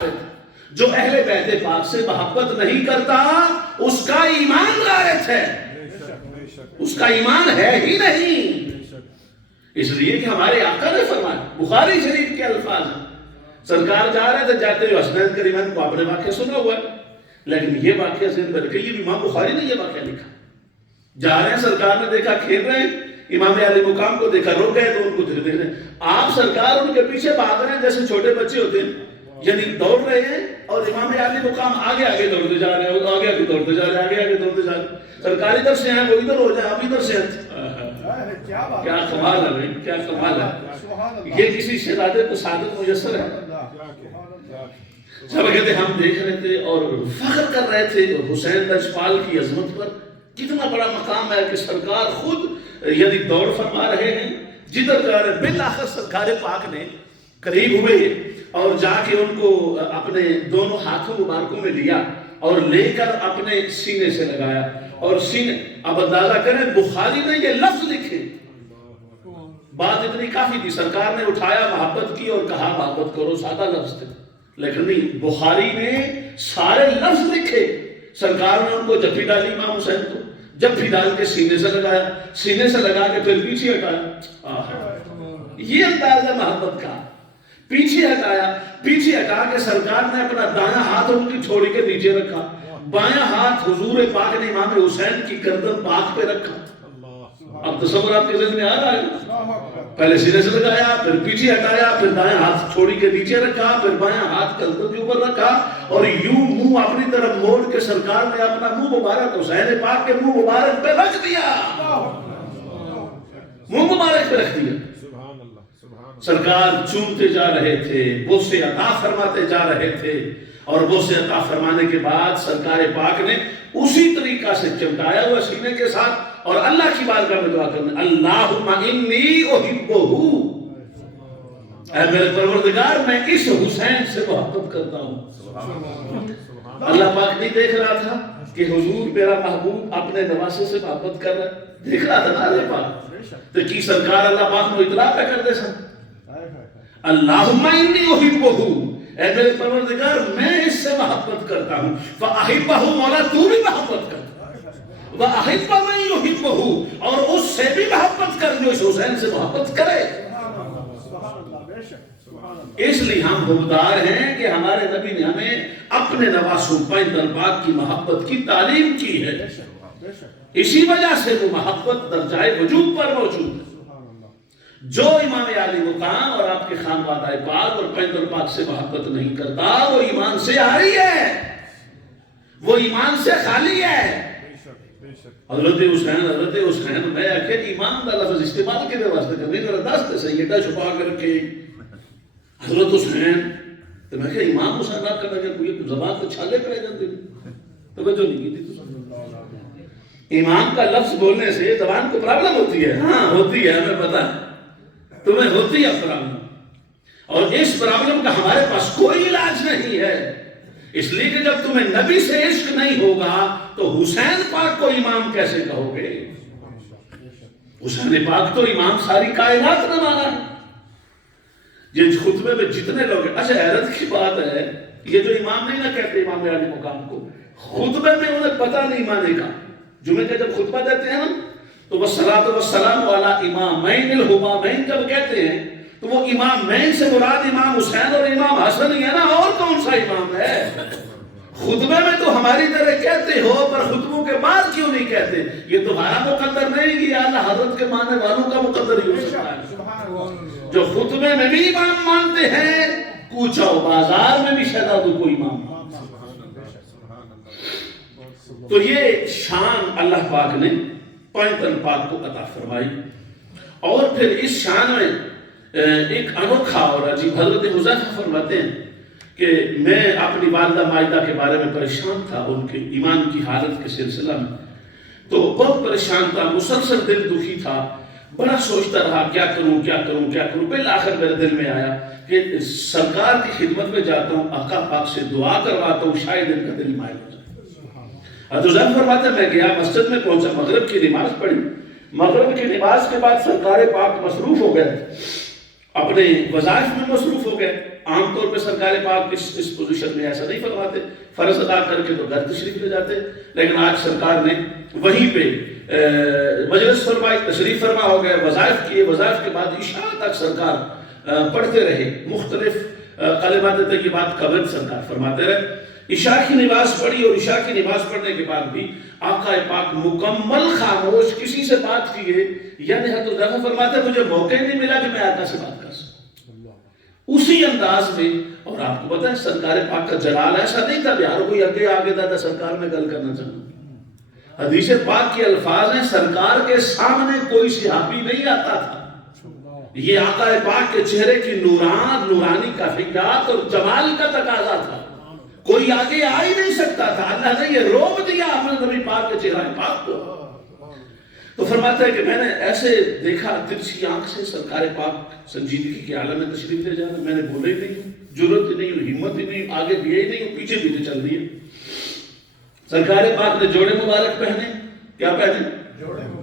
جو اہل بیت پاک سے محبت نہیں کرتا اس کا ایمان غارت ہے، اس کا ایمان ہے ہی نہیں۔ اس لیے کہ ہمارے آقا نے فرمایا، بخاری شریف کے الفاظ ہیں، سرکار جا رہے تھے، جاتے ہوئے حسنین کریمین کو آپ نے واقعہ سنا ہوا ہے، لیکن یہ واقعہ ذہن میں رکھیں، یہ امام بخاری نے یہ واقعہ لکھا۔ جا رہے ہیں، سرکار نے دیکھا کھیل رہے ہیں، امام علی مقام کو دیکھا، رک گئے تو ان کو دیکھ رہے ہیں، آپ سرکار ان کے پیچھے بھاگ رہے ہیں جیسے چھوٹے بچے ہوتے ہیں، یعنی دوڑ رہے ہیں، اور امام علی مقام آگے آگے دوڑتے جا رہے ہیں، آگے آگے دوڑتے جا رہے ہیں، آگے آگے دوڑتے جا رہے ہیں، سرکار ادھر سے ہیں، وہ ادھر ہو جائے، آپ ادھر سے ہیں۔ کیا کمال ہے بھائی، کیا کمال ہے، یہ کسی شہزادے کو سعادت میسر ہے؟ سب کہتے ہم دیکھ رہے تھے اور فخر کر رہے تھے حسین لجپال کی عظمت پر، کتنا بڑا مقام ہے کہ سرکار خود یعنی دوڑ فرما رہے ہیں، جدھر جا رہے ہیں، بالآخر سرکار پاک نے قریب ہوئے اور جا کے ان کو اپنے دونوں ہاتھوں مبارکوں میں لیا اور لے کر اپنے سینے سے لگایا، اور سینے، اب اندازہ کریں بخاری نے یہ لفظ لکھے، بات اتنی کافی تھی، سرکار نے اٹھایا، محبت کی اور کہا محبت کرو، سادہ لفظ تھے، لیکن نہیں، بخاری نے سارے لفظ لکھے، سرکار نے ان کو جپھی ڈالی، امام حسین کو جپھی ڈال کے سینے سے لگایا، سینے سے لگا کے پھر پیچھے ہٹایا، یہ انداز ہے محبت کا، پیچھے ہٹایا، پیچھے ہٹا کے سرکار نے اپنا دایاں ہاتھ ان کی چھوڑی کے نیچے رکھا، بایاں ہاتھ حضور پاک نے امام حسین کی گردن پاک پہ رکھا۔ اب تصور آپ کے ذہن میں آ رہا ہے، پہلے سینے سے لگایا، پھر پیچھے ہٹایا، پھر دایاں ہاتھ چھوڑی کے نیچے رکھا، پھر بایاں ہاتھ گردن کے اوپر رکھا، اور یوں منہ اپنی طرف موڑ کے سرکار نے اپنا منہ مبارک حسین پاک کے منہ مبارک پہ رکھ دیا، منہ مبارک پہ رکھ دیا۔ سرکار چومتے جا رہے تھے، بوسے عطا فرماتے جا رہے تھے، اور بوسے عطا فرمانے کے بعد سرکار پاک نے اسی طریقہ سے چمٹایا ہوا سینے کے ساتھ، اور اللہ کی بارگاہ میں دعا کرنا، اللہم انی احبہ، اے میرے پروردگار میں اس حسین سے محبت کرتا ہوں۔ اللہ پاک نہیں دیکھ رہا تھا کہ حضور میرا محبوب اپنے نواسے سے محبت کر رہا ہے، دیکھ رہا تھا نا اللہ پاک، تو کی سرکار اللہ پاک کو اطلاع پہ کر دے سن، اللہم انی احبہ، اے میرے پروردگار میں اس سے محبت کرتا ہوں، فاحبہ، مولا تو بھی محبت کر، وَأَحِبَّ مَن يُحِبُّهُ، اور اس سے بھی محبت کر جو اس حسین سے محبت کرے۔ اس لیے ہم حقدار ہیں کہ ہمارے نبی نے ہمیں اپنے نواسوں پیغمبر پاک کی محبت کی تعلیم کی ہے، اسی وجہ سے وہ محبت درجۂ وجوب پر موجود ہے۔ جو امام علی مقام اور آپ کے خانوادہ پاک اور پیغمبر پاک سے محبت نہیں کرتا وہ ایمان سے عاری ہے، وہ ایمان سے خالی ہے۔ حضرت حسین میں آخر ایمان دا لفظ استعمال کے واسطے کرنے کا دست سیدہ چھپا کر کے حضرت حسین، تو میں کہ امام حسین آپ کرنا کہ کوئی زبان کو چھالے پڑے جاتے ہیں، توجہ نہیں کی تھی، امام کا لفظ بولنے سے زبان کو پرابلم ہوتی ہے، ہاں ہوتی ہے، ہمیں پتا ہے تمہیں ہوتی ہے پرابلم، اور اس پرابلم کا ہمارے پاس کوئی علاج نہیں ہے، اس لیے کہ جب تمہیں نبی سے عشق نہیں ہوگا تو حسین پاک کو امام کیسے کہو گے؟ حسین پاک تو امام ساری کائنات نے مانا ہے۔ یہ خطبے میں جتنے لوگ ہیں، اچھا حیرت کی بات ہے، یہ جو امام نہیں نہ کہتے امام علی مقام کو، خطبے میں انہیں پتہ نہیں مانے کا، جمعے کا جب خطبہ دیتے ہیں نا تو والصلاۃ والسلام علی امامین الہمامین جب کہتے ہیں تو وہ امامین سے مراد امام حسین اور امام حسن ہی ہے نا، اور کون سا امام ہے؟ خطبے میں تو ہماری طرح کہتے ہو، پر خطبوں کے بعد کیوں نہیں کہتے؟ یہ تمہارا مقدر نہیں، یہ اعلیٰ حضرت کے ماننے والوں کا مقدر ہی ہو سکتا ہے، جو خطبے میں بھی امام مانتے ہیں، کوچہ و بازار میں بھی شہزادوں کو امام مانتے ہیں۔ تو یہ شان اللہ پاک نے پیغمبر پاک کو عطا فرمائی، اور پھر اس شان میں ایک انوکھا اور عجیب، حضرت حذیفہ فرماتے ہیں کہ میں اپنی والدہ مائدہ کے بارے میں پریشان تھا، ان کے ایمان کی حالت کے سلسلہ میں، تو بہت پریشان تھا، مسلسل دل دکھی تھا، بڑا سوچتا رہا کیا کروں کیا کروں کیا کروں، بالآخر میرے دل میں آیا کہ سرکار کی خدمت میں جاتا ہوں، آقا پاک سے دعا کرواتا ہوں، شاید ان کا دل مائل ہو جائے۔ حضرت حذیفہ فرماتے ہیں میں گیا، مسجد میں پہنچا، مغرب کی نماز پڑھی، مغرب کی نماز کے بعد سرکار پاک مصروف ہو گئے، اپنے وظائف میں مصروف ہو گئے. عام طور پہ سرکار پاک اس پوزیشن میں ایسا نہیں فرماتے, فرض ادا کر کے تو گھر تشریف لے جاتے, لیکن آج سرکار نے وہیں پہ مجلس فرمائی, تشریف فرما ہو گئے, وظائف کیے, وظائف کے بعد عشاء تک سرکار پڑھتے رہے, مختلف کلمات طیبات قبل سرکار فرماتے رہے. عشاء کی نماز پڑھی اور عشاء کی نماز پڑھنے کے بعد بھی آقا پاک مکمل خاموش, کسی سے بات کیے, یعنی حضرت حذیفہ فرماتے مجھے موقع نہیں ملا کہ میں آقا سے بات کر سکوں اسی انداز میں. اور آپ کو پتہ ہے سرکار پاک کا جلال ایسا نہیں تھا یار کوئی آگے آگے تھا سرکار میں گل کرنا چاہوں. حدیث پاک کے الفاظ ہیں سرکار کے سامنے کوئی صحابی نہیں آتا تھا. یہ آقا پاک کے چہرے کی نورانی کیفیات اور جمال کا تقاضا تھا, کوئی آگے آ ہی نہیں سکتا تھا. اللہ نے یہ روک دیا اپنے نبی پاک کے چہرہ پاک کو. تو فرماتا ہے کہ میں نے ایسے دیکھا ترچھی آنکھ سے سرکار پاک سنجیدگی کے عالم میں تشریف لے جانا. میں نے بولا ہی نہیں, جرت ہی نہیں, ہمت ہی نہیں, آگے دیا ہی نہیں, پیچھے پیچھے چل دیے. سرکار پاک نے جوڑے مبارک پہنے. کیا پہنے؟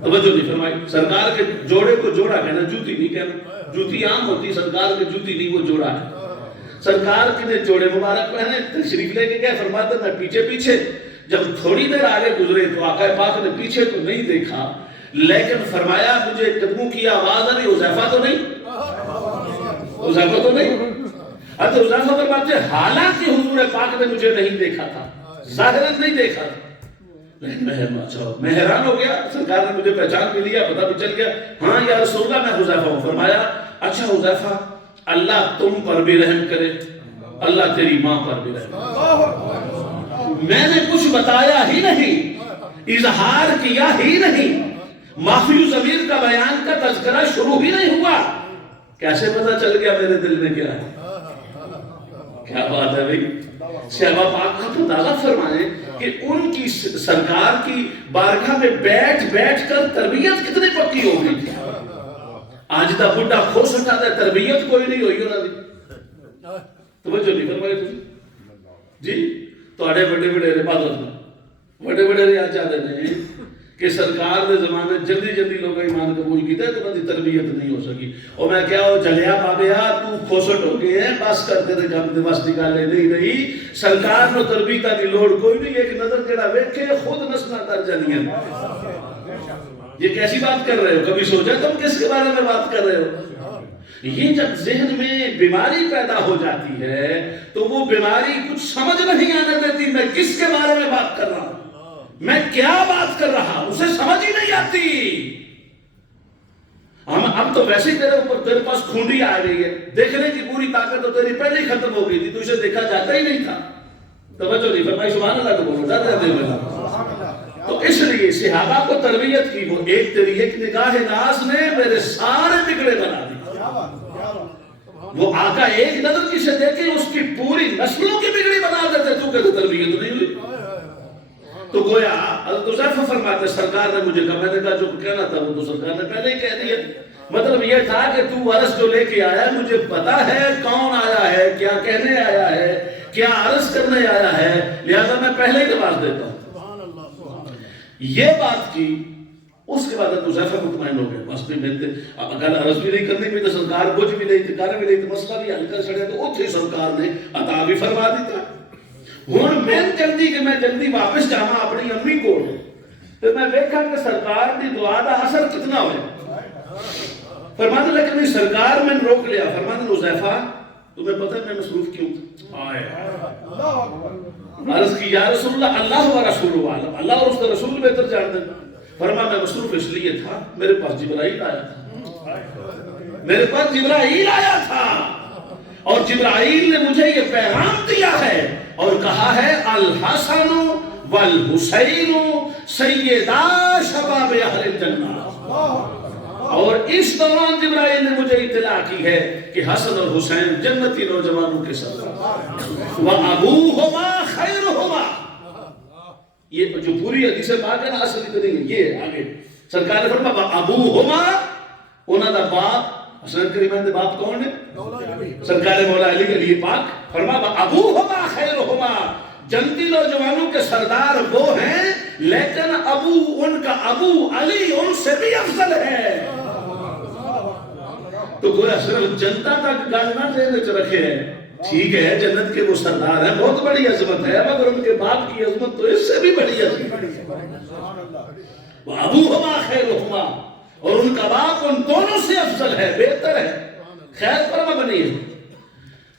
توجہ نہیں فرمائی. سرکار کے جوڑے کو جوڑا کہنا, جوتی نہیں کہنا. جوتی عام ہوتی, سرکار کے جوتی نہیں, وہ جوڑا ہے. سرکار کے نے جوڑے مبارک پہنے, تشریف لے کے گئے. فرماتا میں پیچھے پیچھے. جب تھوڑی دیر آگے گزرے تو آقا پاک نے پیچھے تو نہیں دیکھا, لیکن فرمایا مجھے قدموں کی آواز آ رہی, حذیفہ تو نہیں, حذیفہ تو نہیں. حضرت حذیفہ فرماتے ہیں حالانکہ حضور پاک نے مجھے نہیں دیکھا تھا, ظاہراً نہیں دیکھا تھا, لیکن میں حیران ہو گیا. سرکار نے مجھے پہچان بھی لیا, پتہ بھی چل گیا, ہاں یا رسول اللہ میں حذیفہ ہوں. فرمایا اچھا حذیفہ اللہ تم پر بھی رحم کرے, اللہ تیری ماں پر بھی رحم کرے. میں نے کچھ بتایا ہی نہیں, اظہار کیا ہی نہیں, معافی ضمیر کا بیان کا تذکرہ شروع ہی نہیں ہوا, کیسے پتہ چل گیا میرے دل میں کیا ہے؟ کیا بات ہے بھئی. صحابہ پاک آپ اندازہ فرمائیں کہ ان کی سرکار کی بارگاہ میں بیٹھ بیٹھ کر تربیت کتنی پکی ہو گئی تھی. آج دا بڑھا کھو سکتا ہے, تربیت کوئی نہیں ہوئی انہوں نے. توجہ نہیں فرمائے تھی جی. تو اڑے بڑے بڑے عبادت میں بڑے بڑے ریاض چاہتے ہیں کہ سرکار دے زمانے جلدی جلدی لوگ ایمان قبول کیتے تو انہوں تربیت نہیں ہو سکی. اور میں کیا ہو جلیا بابیا تو کھوسٹ ہو گئے ہیں, بس کرتے تھے کم دے بس نکالے نہیں رہی. سرکار نو تربیت دی لوڑ کوئی نہیں, ایک نظر جڑا ویکھے خود نسنا تر جانیاں. یہ کیسی بات کر رہے ہو, کبھی سوچا تم کس کے بارے میں بات کر رہے ہو؟ یہ جب ذہن میں بیماری پیدا ہو جاتی ہے تو وہ بیماری کچھ سمجھ نہیں آنے دیتی میں کس کے بارے میں بات کر رہا ہوں, میں کیا بات کر رہا ہوں, اسے سمجھ ہی نہیں آتی. اب تو ویسے ہی تیرے اوپر تیرے پاس کھونڈی آ گئی ہے, دیکھنے کی پوری طاقت تو تیری پہلے ہی ختم ہو گئی تھی, تو اسے دیکھا جاتا ہی نہیں تھا. توجہ نہیں فرمائی, سبحان اللہ. تو بولو ڈر رہتے ہوئے. تو اس لیے صحابہ کو تربیت کی, وہ ایک تیری ایک نگاہ ناز نے میرے سارے بگڑے بنا دی. وہ آقا ایک نظر کسے دیکھے اس کی پوری نسلوں کی بگڑی بنا دیتے, تو کہتے تربیت نہیں ہوئی. تو گویا حضرت حذیفہ فرماتے سرکار نے مجھے کہا, میں نے کہا جو کہنا تھا وہ تو سرکار نے پہلے ہی کہہ دیا. مطلب یہ تھا کہ تو عرض جو لے کے آیا مجھے پتا ہے کون آیا ہے, کیا کہنے آیا ہے, کیا عرض کرنے آیا ہے, لہذا میں پہلے ہی نماز دیتا ہوں. یہ بات کی. اس کے بعد حذیفہ مطمئن ہو گئے, بس بھی ملتے اگر عرض بھی نہیں کرنی بھی تو سرکار بوجھ بھی نہیں تھی, کر بھی نہیں تھی, مسئلہ بھی حل کر چھڑے, تو اتھے سرکار نے عطا بھی فرما دیتا. ہوں میں جلدی کہ میں جلدی واپس جانا اپنی امی کو, تو میں دیکھا کہ سرکار دی دعا دا اثر کتنا ہوئے. فرمانے لیکن سرکار میں روک لیا. فرمانے حذیفہ تمہیں پتہ ہے میں مصروف کیوں تھا؟ عرض کی یا رسول اللہ, اللہ و رسول عالم, اللہ اور اس کا رسول بہتر جان دیں. فرما میں مصروف اس لیے تھا, میرے پاس جبرائیل آیا تھا, میرے پاس جبرائیل آیا تھا, اور جبرائیل نے مجھے یہ پیغام دیا ہے اور کہا ہے الحسن والحسین سیدا شباب اہل الجنہ. اور اس دوران جبرائیل نے مجھے اطلاع کی ہے کہ حسن اور حسین جنتی نوجوانوں کے سردار, وَأَبُوهُمَا خَيْرُهُمَا. یہ جو پوری حدیث پاک ہے نا اصل اتنی ہے, یہ آگے سرکار نے فرمایا ابوہما, انہاں دا باپ حسن کریمین دے باپ کون ہے؟ سرکار مولا علی کے لیے پاک. فرمایا ابوہما خیرہما, جنتی نوجوانوں کے سردار وہ ہیں لیکن ان کا ابو علی ان سے بھی افضل ہے. تو گویا صرف جنتا تک گل نہ ذہن وچ رکھے ہیں. ٹھیک ہے جنت کے وہ سردار ہیں, بہت بڑی عظمت ہے, مگر ان کے باپ کی عظمت تو اس سے بھی بڑی عظمت ہے. وَأَبُوهُمَا خَيْرُهُمَا, اور ان کا باپ ان دونوں سے افضل ہے, بہتر ہے, خیر فرما بنی ہے.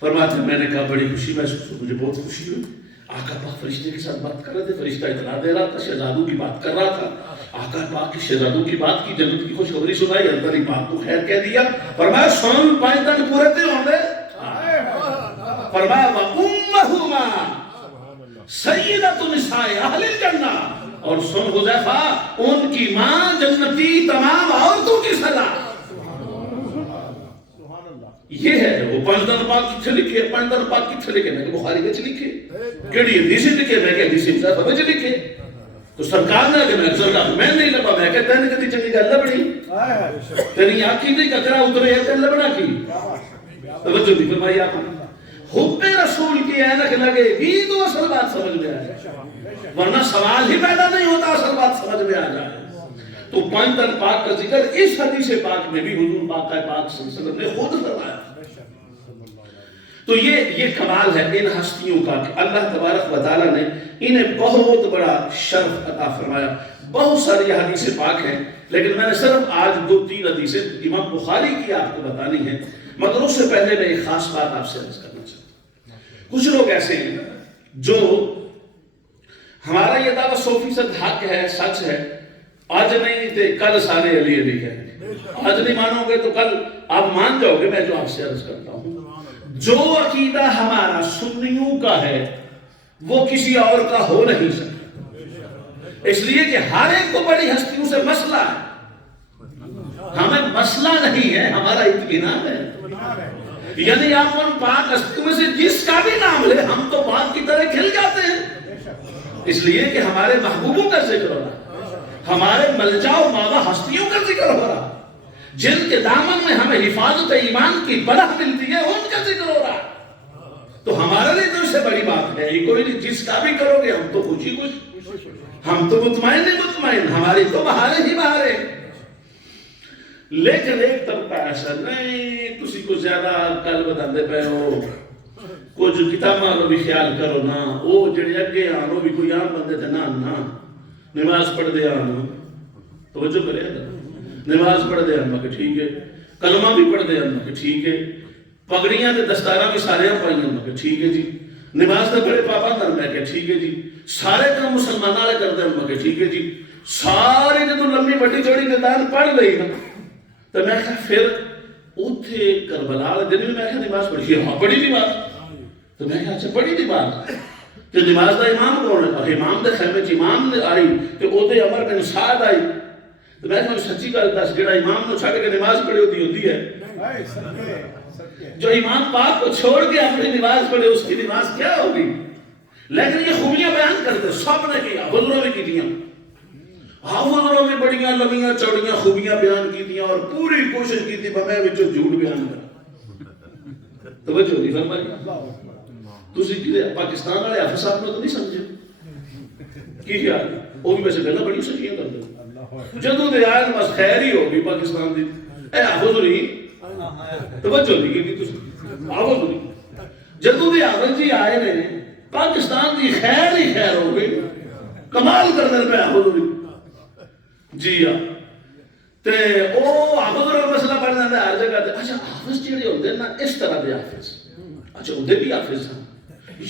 فرماتے ہیں میں نے کہا بڑی خوشی محسوس ہوئی, مجھے بہت خوشی ہوئی. آقا پاک فرشتے کے ساتھ بات کر رہے تھے, فرشتہ اطلاع دے رہا تھا, شہزادوں کی بات کر رہا تھا. آقا پاک کی شہزادوں کی بات کی, جنت کی خوشخبری سنائی, اللہ نے پاک کو خیر کہہ دیا. فرمایا سن 5 دن پورے تھے ہوں گے. فرمایا وَأُمَّهُمَا سَيِّدَةُ نِسَاءِ أَهْلِ الْجَنَّةِ, اور سن حذیفہ ان کی ماں جنتی تمام عورتوں کی سزا. یہ ہے وہ 5 دن پاک کتھے لکھے, 5 دن پاک کتھے لکھے, میں کہ بخاری وچ لکھے, کیڑی حدیث لکھے, میں کہ حدیث حذیفہ وچ لکھے. تو سرکار نے کہ میں نہیں لبا, میں کہ تین کدی چنگی گل لبنی, تیری آنکھی دی ککرا اترے ہے تے لبنا کی. توجہ دی فرمائی آپ نے, حب رسول کی اینک لگے گی تو اصل بات سمجھ میں آئے, ورنہ سوال ہی پیدا نہیں ہوتا اصل بات سمجھ میں آ جائے. تو 5 دن پاک کا ذکر اس حدیث پاک میں بھی حضور پاک صلی اللہ علیہ وسلم نے خود فرمایا. تو یہ کمال ہے ان ہستیوں کا کہ اللہ تبارک و تعالیٰ نے انہیں بہت بڑا شرف عطا فرمایا. بہت ساری حدیث پاک ہیں, لیکن میں نے صرف آج 2-3 حدیثیں امام بخاری کی آپ کو بتانی ہیں, مگر اس سے پہلے میں ایک خاص بات آپ سے عرض کرنا چاہتا ہوں. کچھ لوگ ایسے ہیں جو ہمارا یہ دعویٰ 100% حق ہے, سچ ہے, آج نہیں تھے کل سارے علی علی کہیں گے, آج نہیں مانو گے تو کل آپ مان جاؤ گے. میں جو آپ سے عرض کرتا ہوں, جو عقیدہ ہمارا سنیوں کا ہے وہ کسی اور کا ہو نہیں سکتا, اس لیے کہ ہر ایک کو بڑی ہستیوں سے مسئلہ ہے. ہمیں مسئلہ نہیں ہے, ہمارا اطمینان ہے. یعنی آپ ان پاک ہستیوں میں سے جس کا بھی نام لے ہم تو باغ کی طرح کھل جاتے ہیں, اس لیے کہ ہمارے محبوبوں کا ذکر ہو رہا, ہمارے ملجا و ماوا ہستیوں کا ذکر ہو رہا, جن کے دامن میں ہمیں حفاظت ایمان کی پناہ ملتی ہے, ان کا ذکر ہو رہا. تو ہمارے لیے تو اس سے بڑی بات ہے کوئی نہیں, جس کا بھی کرو گے ہم تو خوشی خوش, ہم تو مطمئن نہیں مطمئن, ہماری تو بہارے ہی بہارے. لیکن ایک طبقہ ایسا نہیں, تسی کو زیادہ کل بتاندے پہ ہو, کچھ کتاباں کو بھی خیال کرو نا, وہ جڑے اگے آن وہ بھی کوئی عام بندے تھے نا, نماز پڑھ دے آن, توجہ کرے نماز پڑھ دے آن کہ ٹھیک ہے, کلمہ بھی پڑھ دے آن کہ ٹھیک ہے, پگڑیاں تے دستاراں بھی سارے پائیں کہ ٹھیک ہے جی, نماز دے بڑے پابند ہیں میں کہ ٹھیک ہے جی, سارے کام مسلمان والے کرتے ہیں کہ ٹھیک ہے جی, سارے جدوں لمبی بڑی چوڑی نظام پڑھ لئی نا, تو میں کہا پھر اوتھے کربلا والے دن میں کہا نماز پڑھی, ہاں پڑھی دی بات, تو میں کہا اچھا پڑھی دی بات, کہ نماز دا امام کون ہے, امام دے خیمے چ امام آئی, کہ او دے عمر بن سعد آئی, تو میں کہا سچی گل دس, جڑا امام نو چھڈ کے نماز پڑھی ہوتی ہے, جو امام پاک کو چھوڑ کے اپنی نماز پڑھے اس کی نماز کیا ہوگی. لیکن یہ خوبیاں بیان کرتے, سب نے کیا, حضوروں نے کی دیا, حضوروں نے بڑیاں لمبیاں چوڑیاں خوبیاں بیان کی دیا, اور پوری کوشش کی تھی میں وچوں جھوٹ بیان کرا. توجہ نہیں فرمائی, تسی کہ پاکستان والے حافظ صاحب نے تو نہیں سمجھے کی خیال, وہ بھی ویسے گلاں بڑی سچیاں کرتے, جدوں دے آئے بس خیر ہی ہوگی پاکستان دی, اے حافظ نہیں توجہ نہیں کی تسی, حافظ نہیں جدوں دے حافظ جی آئے نے پاکستان دی خیر ہی خیر ہو گئی, کمال کر دے پہ حافظ نہیں جی ہاں. تے او حافظ کا مسئلہ پڑھ جاتا ہے ہر جگہ تے, اچھا حافظ جڑے ہوندے نا اس طرح دے حافظ, اچھا اودے بھی حافظ ہیں,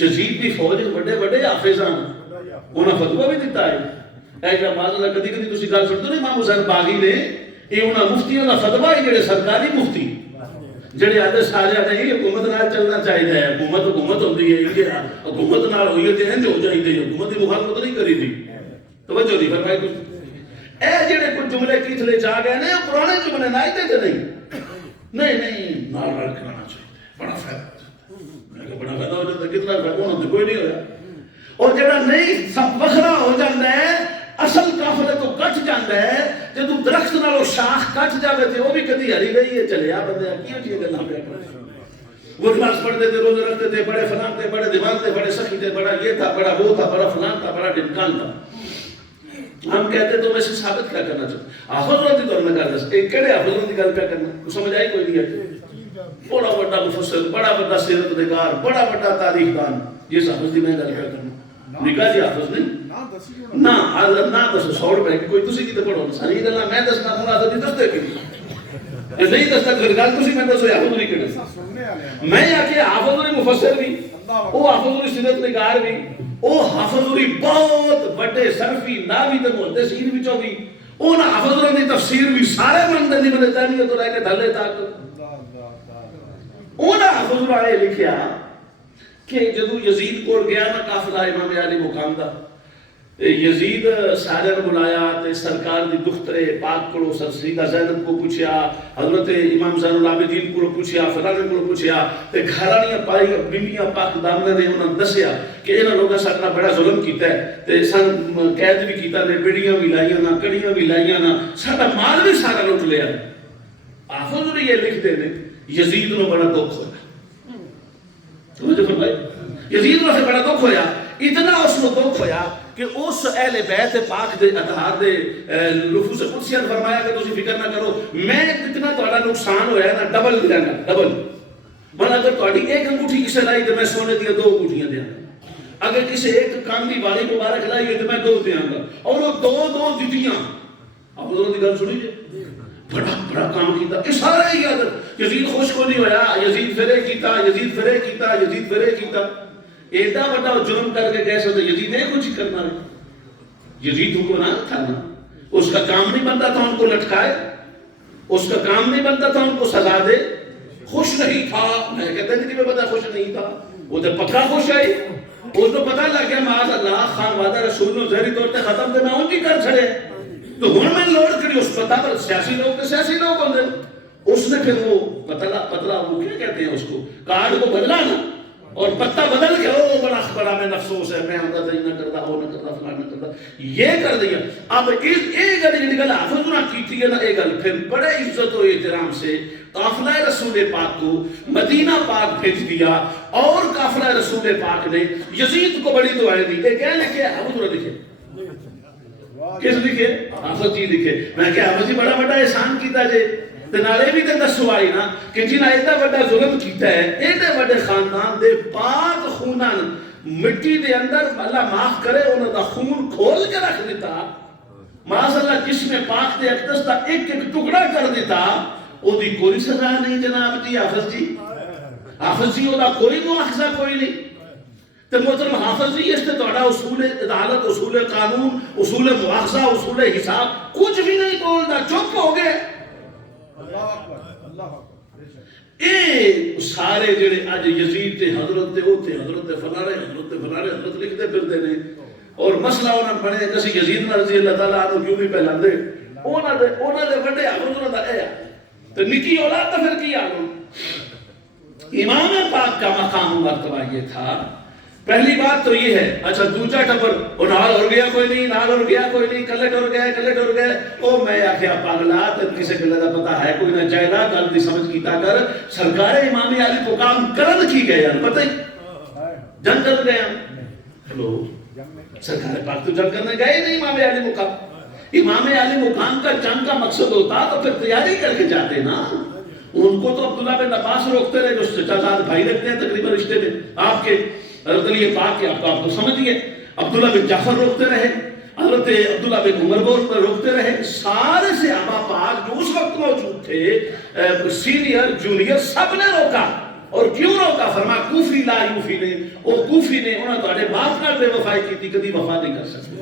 یزید دی فوج بڑے بڑے حافظ ہیں, انہاں فتویٰ بھی دیتا ہے. ایک معذرت کدی کدی تسی گل سنتے ہو امام حسین باغی نے, یہ انہاں مفتیوں دا فتویٰ ہے جڑے سرکاری مفتی جڑے آدھے سارے نہیں حکومت نال چلنا چاہیے ہے, حکومت ہوندی ہے, یہ حکومت نال ہوئی تے انج ہو جائے, حکومت دی مخالفت نہیں کری تھی. توجہ نہیں فرمائی کچھ, اے جڑے کچھ جملے کیتھلے چاہ گئے نے, پرانے جملے نہ آئے تھے نہیں نال رل کے رہنا چاہیے, بڑا فائدہ, بڑا فائدہ ہو جاتا ہے, کتنا فائدہ ہونا تو کوئی نہیں ہویا. اور جڑا نہیں سب وکھرا ہو جاتا ہے, اصل قافلے تو کٹ جاتا ہے, جدوں درخت نالوں شاخ کٹ جاوے تے وہ بھی کدی ہری گئی ہے, چلیا بندے کیوں چیز گلاں پہ کرے, وہ نماز پڑھتے تھے, روزے رکھتے تھے, بڑے فلان تھے, بڑے دیوان تھے, بڑے سخی تھے, بڑا یہ تھا, بڑا وہ تھا, بڑا فلان تھا, بڑا ڈمکان تھا. ہم کہتے تو ویسے ثابت کیا کرنا چاہتے, حافظ رضی اللہ عنہ کا دس, ایک کڑے حافظ رضی گل پہ کرنا, سمجھ آئی کوئی نہیں ہے. بڑا بڑا مفسر، بڑا بڑا سیرت نگار، بڑا بڑا تاریخ دان، یہ حافظ دی میں گل کر کرنا نکاح جی حافظ نہیں نہ حضرت نہ دسو 100 روپے کی کوئی تسی کی تے پڑھو ساری گلاں میں دسنا مناسب نہیں دستے کہ نہیں دستا پھر گل تسی میں دسو حافظ نہیں کہنا میں آکھے حافظ نہیں مفسر بھی او حافظ نہیں سیرت نگار بھی او حافظ نہیں بہت بڑے صرفی ناوی تے محدثین وچوں بھی او نا حافظ نہیں تفسیر بھی سارے مندر نہیں بنے تانیہ تو رہ کے ڈھلے تک او نا حافظ نے لکھیا کہ جدو یزید کو گیا نا قافلہ امام علی مقام دا یزید سارے نے بلایا تے سرکار دی دخترے پاک کو سر سیدہ زینب کو پوچھیا، حضرت امام زین العابدین کو پوچھیا، فلانے کو پوچھیا تے گھرانیاں پائی بیویاں پاک دامنے نے انہاں دسیا کہ انہاں لوگاں ساتھ بڑا ظلم کیتا ہے تے سن قید بھی کیتا نے، بیڑیاں بھی لائیاں نا، کڑیاں بھی لائیاں نا، ساڈا مال بھی سارا لوٹ لیا۔ حافظ نے یہ لکھ دے نے یزید نو بڑا دکھ ہویا، توجہ فرمائی، یزید نو سے بڑا دکھ ہویا، اتنا اس نو دکھ ہویا کہ اس اہل بیت پاک دے اطہار دے نفوس قدسیت فرمایا کہ تسی فکر نہ کرو، میں اتنا تہاڈا نقصان ہویا نا ڈبل دے گا، ڈبل۔ من اگر تہاڈی ایک انگوٹھی کسے لائی تے میں سونے دی 2 انگوٹھیاں دیاں گا، اگر کسے ایک کان دی والی مبارک لائی تے میں 2 دیاں گا، اور وہ 2 دتیاں۔ آپ لوگوں دی گل سنی جی، بڑا کام کیتا، یہ سارا ہی یاد، یزید خوش کو نہیں ہویا، یزید فرے کیتا، یزید فرے کیتا، یزید فرے کیتا، ایڈا بڑا جرم کر کے کیسے تو یزید نے کچھ کرنا ہے، یزید حکمران تھا نا، اس کا کام نہیں بنتا تھا ان کو لٹکائے، اس کا کام نہیں بنتا تھا ان کو سزا دے، خوش نہیں تھا، میں کہتا نہیں کہ میں پتا خوش نہیں تھا، وہ تو پکا خوش ہے، اس کو پتہ لگ گیا معاذ اللہ خان وعدہ رسول نے ظاہری طور پہ ختم دینا ان کی کر چھڑے، تو ہن میں لوڑ کری اس پتہ پر سیاسی لوگ تو سیاسی لوگ ہوندے، اس نے پھر وہ پتلا وہ کیا کہتے ہیں اس کو کارڈ کو بدلا نا، اور پتہ بدل کے او بڑا میں افسوس ہے میں اندر نہیں کرتا وہ نہ کرتا فلاں نہ کرتا یہ کر دیا۔ اب ایک گل حافظ نے کی تھی نا، ایک گل پھر بڑے عزت و احترام سے قافلہ رسول پاک کو مدینہ پاک بھیج دیا، اور قافلہ رسول پاک نے یزید کو بڑی دعائیں دی، یہ کیا لکھے حافظ نے لکھے، کس لکھے؟ حافظ جی لکھے۔ میں کہ حافظ جی بڑا بڑا احسان کیتا جے تے نالے بھی تے دسو آئی نا کہ جنہاں ایڈا بڑا ظلم کیتا ہے، ایڈے بڑے خاندان دے پاک خونان مٹی دے اندر اللہ معاف کرے انہاں دا خون کھول کے رکھ دیتا، معاذ اللہ جسم پاک دے اقدس دا ایک ٹکڑا کر دیتا، او دی کوئی سزا نہیں جناب جی حافظ جی، حافظ جی او دا کوئی مواخذہ کوئی نہیں۔ تو محترم حافظ جی اس نے تہاڈا اصول عدالت، اصول قانون، اصول مواخذہ، اصول حساب کچھ بھی نہیں بولدا، چپ ہو گئے۔ اے سارے جڑے اج یزید تے حضرت تے اوتے حضرت فلانے حضرت لکھتے پھردے نے، اور مسئلہ انہاں بنے کسی یزید رضی اللہ تعالیٰ عنہ کیوں نہیں پہلاندے، انہاں دے بڑے حضرت دا اے تے نکی اولاد تے پھر کی آلو۔ امام پاک کا مقام مرتبہ یہ تھا، پہلی بات تو یہ ہے۔ اچھا دوسرا ٹپر وہ نال ہو گیا کوئی نہیں، نال ہو گیا کوئی نہیں، کلے ٹر گئے، او میں آخیا پاگلا تے کسے گلے دا پتہ ہے کوئی نہ جائیدا، گل دی سمجھ کیتا کر، سرکار امام علی مقام کرن کی گئے ہیں، پتہ ہی جنگ کر گئے ہیں، ہلو سرکار پاک تو جنگ کرنے گئے نہیں امام علی مقام، امام علی مقام کا جنگ کا مقصد ہوتا تو پھر تیاری کر کے جاتے نا۔ ان کو تو عبداللہ بن عباس روکتے رہے جو چچا زاد بھائی رکھتے ہیں تقریباً رشتے میں آپ کے، حضرت علی پاک کے آپ کو سمجھیے، عبداللہ بن جعفر روکتے رہے، حضرت عبداللہ بن عمر کو روکتے رہے، سارے صحابہ پاک جو اس وقت موجود تھے سینئر جونیئر سب نے روکا، اور کیوں روکا؟ فرما کوفی لا یوفی نے، وہ کوفی نے انہوں نے تہاڈے باپ نال بے وفائی کی تھی، کبھی وفا نہیں کر سکتے۔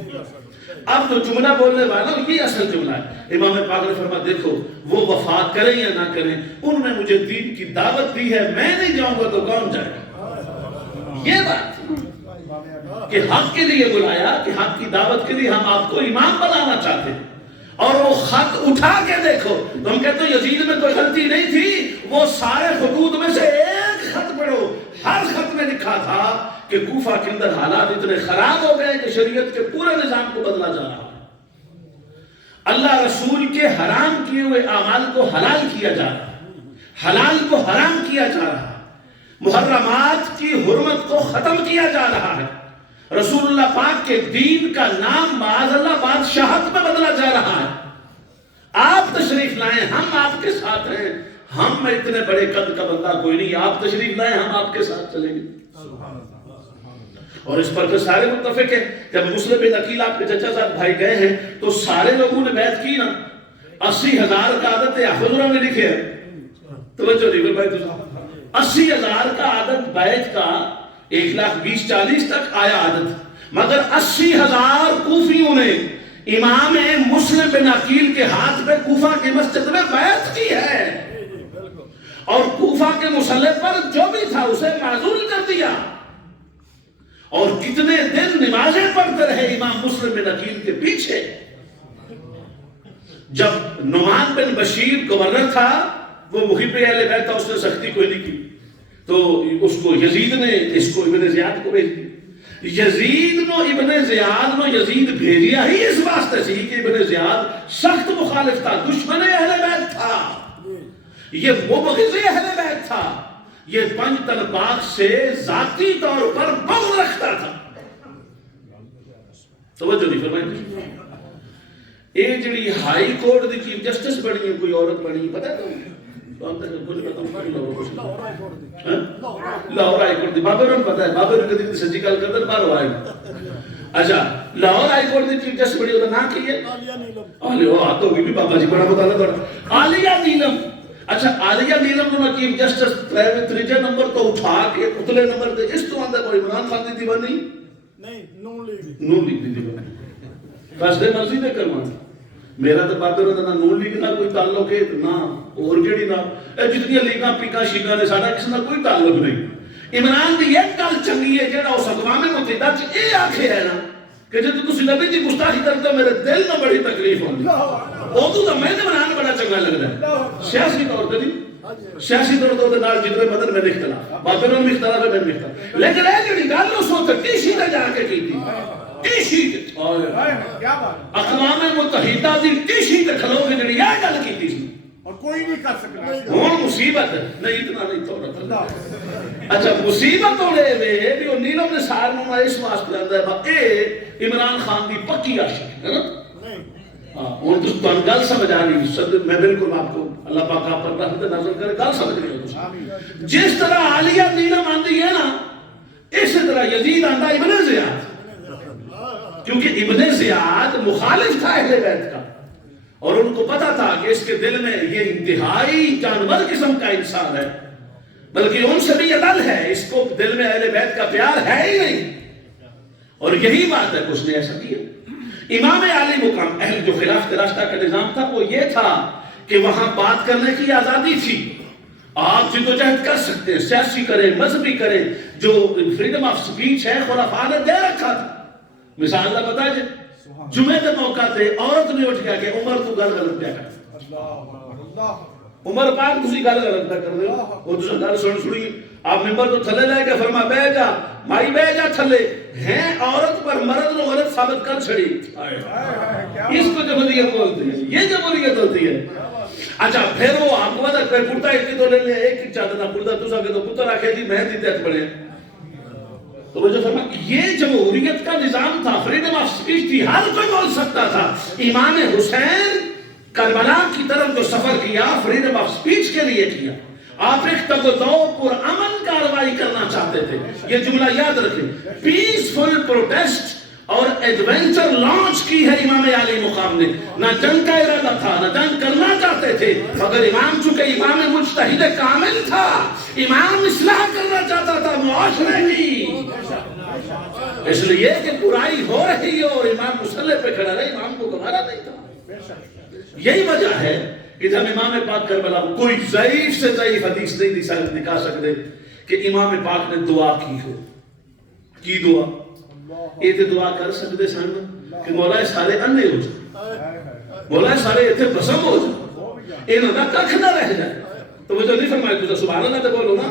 اب تو جملہ بولنے والا یہ اصل جملہ ہے، امام پاک نے فرما دیکھو وہ وفا کریں یا نہ کریں، انہوں نے مجھے دین کی دعوت دی ہے، میں نہیں جاؤں گا تو کون جائے گا؟ یہ بات کہ حق کے لیے بلایا، کہ حق کی دعوت کے لیے ہم آپ کو امام بنانا چاہتے ہیں، اور وہ خط اٹھا کے دیکھو تو ہم کہتے ہیں یزید میں کوئی غلطی نہیں تھی، وہ سارے خطوط میں سے ایک خط پڑھو، ہر خط میں لکھا تھا کہ کوفہ کے اندر حالات اتنے خراب ہو گئے کہ شریعت کے پورے نظام کو بدلا جا رہا ہے، اللہ رسول کے حرام کیے ہوئے اعمال کو حلال کیا جا رہا ہے، حلال کو حرام کیا جا رہا ہے، محرمات کی حرمت کو ختم کیا جا رہا ہے، رسول اللہ پاک کے دین کا نام معاذ اللہ بادشاہت میں بدلا جا رہا ہے۔ آپ تشریف لائیں، ہم آپ کے ساتھ ہیں، ہم اتنے بڑے قد کا بندہ کوئی نہیں، آپ تشریف لائیں ہم آپ کے ساتھ چلیں گے. اور اس پر تو سارے متفق ہیں. جب مسلم بن عقیل آپ کے چچا صاحب بھائی گئے ہیں تو سارے لوگوں نے بیعت کی نا. 80,000 کا عدد ہے، حضورہ میں لکھے ہیں. توجہ نہیں بھائی، 80,000 کا عدد بیعت کا 1,20,40 تک آیا عدد، مگر 80,000 کوفیوں نے امام مسلم بن عقیل کے ہاتھ پہ کوفہ کی مسجد میں بیعت کی ہے، اور کوفہ کے مصلی پر جو بھی تھا اسے معزول کر دیا. اور کتنے دن نمازیں پڑھتے رہے امام مسلم بن عقیل کے پیچھے. جب نعمان بن بشیر گورنر تھا، وہ محب اہل بیت تھا، اس نے سختی کوئی نہیں کی، تو اس کو یزید نے اس کو ابن زیاد کو بھیج دی. یزید نو ابن زیاد نو یزید بھیجیا ہی اس واسطے سی کہ ابن زیاد سخت مخالف تھا، دشمن اہل بیت تھا، یہ مبغض اہل بیت تھا، یہ پنج تنباک سے ذاتی طور پر بغض رکھتا تھا. توجہ نہیں فرمائیں. یہ جڑی ہائی کورٹ دی چیف جسٹس بنی ہے، کوئی عورت بنی، پتہ ہے لاہور ہائی کورٹ دی بابر نے پتہ ہے، بابر کدی سچی گل کردا باہر آئے. اچھا لاہور ہائی کورٹ دی چیف جسٹس بنی، اس کا نام کی ہے عالیہ. وہ ہاتھ ہوگی بھی بابا جی بڑا مطالعہ تھوڑا. عالیہ نیلم. اچھا عالیہ نیلم نے چیف جسٹس تیجے نمبر تو اٹھا کے اتلے نمبر تے اس تو اندر کوئی عمران خان دی دیوانی نہیں، نون لیگ دی دیوانی. فیصلے مرضی دے کروانا. میرا تو بابے ہوتا نہ نون لیگ نہ کوئی تعلق ہے نہ اور کیڑی نہ جتنی لیگاں پیکاں شیکاں نے ساڈا کسی نہ کوئی تعلق نہیں. عمران دی ایک گل چنگی ہے جہاں اس اقوام متحدہ چ یہ آکھے ہے نا کہ جب تسی نبی دی گستاخی کرتے ہو میرے دل میں بڑی تکلیف ہوندی. اردو دا میں عمران بڑا چنگا لگتا ہے. سیاسی طور پہ نہیں، سیاسی طور پر نال جتنے بدن میں اختلاف، بابے میں اختلاف ہے، میں اختلاف، لیکن اے جڑی گل اس وقت ٹیشی تے جا کے کیتی، ٹیشی اقوام متحدہ دی ٹیشی تے کھلو کے جڑی یہ گل کیتی سی اور کوئی نہیں کر سکتا. ہوں مصیبت نہیں، اتنا نہیں تھوڑا. اچھا مصیبت ہونے میں بھی وہ نیلم نے سار نونا اس واسطے لگتا ہے اے عمران خان دی پکی عاشق ہے نا. اور تو گل سمجھ آ رہی، میں بالکل آپ کو اللہ پاک آپ پر رحمت نظر کرے، گل سمجھ رہی ہوں. جس طرح عالیہ نیلم آندی ہے نا، اسی طرح یزید آندا ابن زیاد، کیونکہ ابن زیاد مخالف تھا اہل بیت کا، اور ان کو پتا تھا کہ اس کے دل میں یہ انتہائی جانور قسم کا انسان ہے، بلکہ ان سے بھی عدل ہے، اس کو دل میں اہل بیت کا پیار ہے ہی نہیں. اور یہی بات ہے کہ اس نے ایسا کیا. امام علی مقام اہل جو خلافت راستہ کا نظام تھا وہ یہ تھا کہ وہاں بات کرنے کی آزادی تھی، آپ جدوجہد کر سکتے ہیں، سیاسی کریں، مذہبی کریں، جو فریڈم آف سپیچ ہے خلفاء نے دے رکھا تھا. مثال اللہ بتا جائے جمعے کے موقع تے عورت نے اٹھ گیا کہ عمر تو گل غلط پیا کر، عمر پاک تسی گل غلط پیا کر دے ہو، وہ تسی گل سنی آپ ممبر تو تھلے لے کے فرما بہ جا مائی بہ جا تھلے ہیں، عورت پر مرد نو غلط ثابت کر چھڑی. اس کو جمہوریت بولتے ہیں، یہ جمہوریت ہوتی ہے. اچھا پھر وہ آپ کو بتا پھر پڑتا ایک تو لے لے ایک چاہتا نہ پڑتا تو سکے تو پتر آکھے جی میں دیتے ہتھ بڑے. تو وہ جو فرما یہ جمہوریت کا نظام تھا، فریڈم آف سپیچ تھی، ہر کوئی بول سکتا تھا. امام حسین کربلا کی طرف جو سفر کیا فریڈم آف سپیچ کے لیے کیا. آپ ایک تگدو پر امن کاروائی کرنا چاہتے تھے، یہ جملہ یاد رکھیں. پیسفل پروٹیسٹ اور ایڈونچر لانچ کی ہے امام علی مقام نے. نہ جنگ کا ارادہ تھا، نہ جنگ کرنا چاہتے تھے، مگر امام چونکہ امام مجتہد کامل تھا، امام اصلاح کرنا چاہتا تھا معاشرے کی. اس لیے کہ برائی ہو رہی ہے اور امام مصلی پہ کھڑا رہے، امام کو گوارا نہیں تھا. یہی وجہ ہے کہ جب امام پاک کربلا کوئی ضعیف سے ضعیف حدیث نہیں دکھا سکتے کہ امام پاک نے دعا کی ہو. کی دعا؟ یہ تو دعا کر سکتے سن کہ مولا سارے انے ہو جائے، مولا سارے اتنے بسم ہو جائے، انہوں کا ککھ نہ رہ جائے. تو وہ جو نہیں فرمائے تو سبحان اللہ تو بولو نا.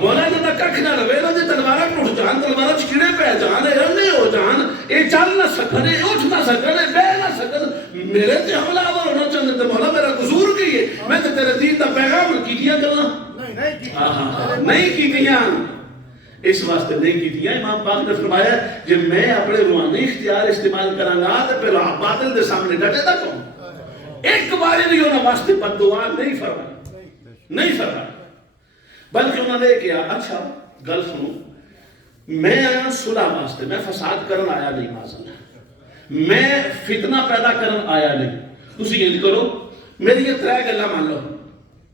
مولا انہوں کا ککھ نہ رہے، انہوں نے تلوارہ ٹوٹ جان، تلوارہ چکڑے پہ جان، انے ہو جان، یہ چل نہ سکنے، اٹھ نہ سکنے، بہ نہ سکنے، میرے تے حملہ آور ہونا چاہتے تو مولا میرا قصور کی ہے، میں تے تیرے دین دا پیغام کی دیا کرنا نہیں کی دیا، اس واسطے نہیں کی دیا. امام پاک نے فرمایا کہ میں اپنے روحانی اختیار استعمال کرانگا تو پھر باطل دے سامنے ڈٹے دا کون. ایک باری نہیں ہونا واسطے بد دعا نہیں فرمائی. نہیں فرمایا، بلکہ انہوں نے کیا اچھا گل سنو، میں آیا صلح واسطے، میں فساد کرن آیا نہیں معاذاللہ، میں فتنہ پیدا کرن آیا نہیں، تسی انج کرو میری یہ ترے گلاں مان لو۔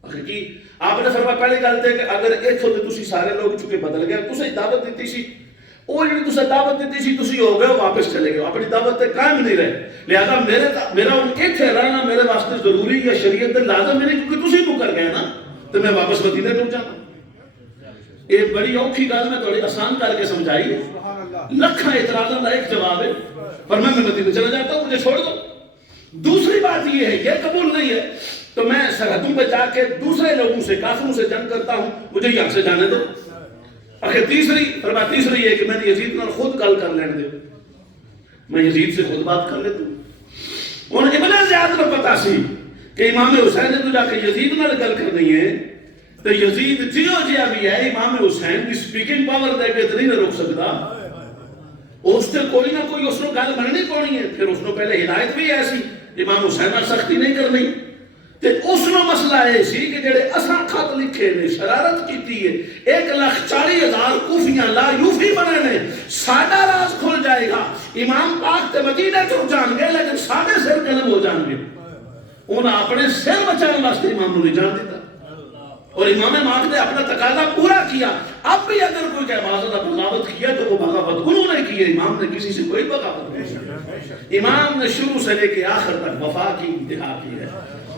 آخر کی آپ نے فرمایا پہلی گل تے کہ اگر ایتھوں تے تسی سارے لوگ چکے بدل گئے، تسی دعوت دیتی سی، وہ جڑی تسی دعوت دیتی سی تسی ہو گئے واپس چلے گئے، اپنی دعوت تے قائم نہیں رہے، لہذا میرا ان ایتھے رہنا میرے واسطے ضروری یا شریعت تے لازم نہیں، کیونکہ تسی مکر گئے نا تو میں واپس مدینے ٹر جانا۔ یہ بڑی اوکھی گل میں تھوڑی آسان کر کے سمجھائی ہے، لکھاں اعتراضاں دا ایک جواب ہے، پر میں مدینے چلا جاتا ہوں، مجھے چھوڑ دو۔ دوسری بات یہ ہے، یہ قبول نہیں ہے تو میں سرحدوں پہ جا کے دوسرے لوگوں سے کافروں سے جنگ کرتا ہوں، مجھے یہاں سے جانے دو۔ آخر تیسری یہ کہ میں نے یزید نال خود گل کر لینے دے، میں یزید سے خود بات کر لیتا ہوں۔ اور ابن زیاد کو پتا سی کہ امام حسین نے تو جا کے یزید نال گل کرنی ہے، تو یزید جیو جیا بھی ہے امام حسین کی سپیکنگ پاور دے کے نہیں روک سکتا، اس سے کوئی نہ کوئی اس نے گل بننی پڑنی ہے۔ پھر اس نے پہلے ہدایت بھی ایسی امام حسین نال سختی نہیں کرنی، تے اس نے مسئلہ ہے سی کہ جڑے اساں خط لکھے نے شرارت کیتی ہے 1,40,000 کوفیاں لا یوفی بنے نے، ساڈا راز کھل جائے گا، امام پاک تے مدینے ٹر جان گے لیکن ساڈے سر قلم ہو جان گے۔ انہاں اپنے سر بچانے واسطے امام نو نہیں جان دیتا، اور امام مالک نے اپنا تقاضا پورا کیا۔ اب بھی اگر کوئی کہ معاذ اللہ بغاوت کیا تو وہ بغاوت انہوں نے کی ہے، امام نے کسی سے کوئی بغاوت نہیں۔ امام نے شروع سے لے کے آخر تک وفا کی انتہا کی ہے،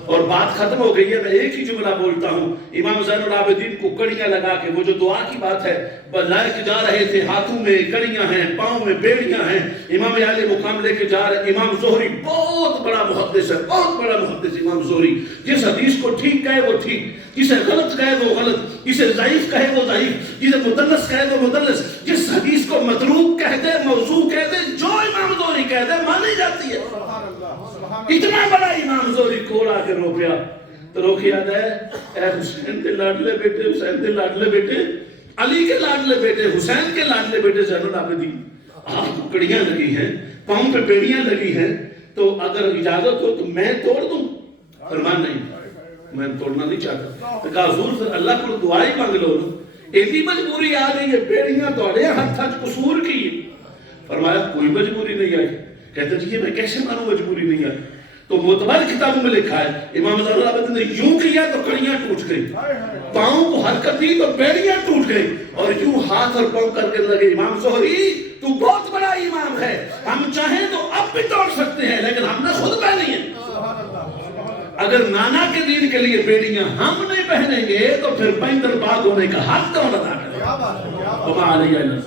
اور بات ختم ہو گئی ہے۔ میں ایک ہی جملہ بولتا ہوں، امام زین العابدین کو کڑیاں لگا کے، وہ جو دعا کی بات ہے، لائے کے جا رہے تھے، ہاتھوں میں کڑیاں ہیں، پاؤں میں بیڑیاں ہیں، امام عالی مقام لے کے جا رہے۔ امام زہری بہت بڑا محدث ہے، بہت بڑا محدث امام زہری، جس حدیث کو ٹھیک کہے وہ ٹھیک، جسے غلط کہے وہ غلط، جسے ضعیف کہے وہ ضعیف، جسے مدلس کہے وہ مدلس، جس حدیث کو متروک کہہ دے، موضوع کہہ دے، جو امام زہری کہہ دے مانی جاتی ہے۔ اتنا بڑا امام زہری کھول آ کے روکیا تو روکیا دے، اے حسین کے لاڈلے بیٹے، حسین کے لاڈلے بیٹے، علی کے لاڈلے بیٹے، حسین کے لاڈلے بیٹے زین العابدین، آپ کو کڑیاں لگی ہیں، پاؤں پہ بیڑیاں لگی ہیں، تو اگر اجازت ہو تو میں توڑ دوں؟ فرمان نہیں، میں توڑنا نہیں چاہتا۔ تو کہا حضور پھر اللہ کو دعائی مانگ لو نا، ایسی مجبوری آ گئی ہے، بیڑیاں توڑے ہاتھ قصور کی۔ فرمایا کوئی مجبوری نہیں آئی۔ کہتے جی میں کیسے مانوں مجبوری نہیں آئی؟ تو معتبر کتابوں میں لکھا ہے امام زین العابدین نے یوں کیا تو کڑیاں ٹوٹ گئی، پاؤں کو حرکت دی تو بیڑیاں ٹوٹ گئی، اور یوں ہاتھ اور پاؤں کر کے لگے امام زہری تو بہت بڑا امام ہے، ہم چاہیں تو اب بھی توڑ سکتے ہیں لیکن ہم نے خود پہنی ہے۔ اگر نانا کے دین کے لیے بیڑیاں ہم نہیں پہنیں گے تو پھر بندر باغ ہونے کا حق کون ادا کرے؟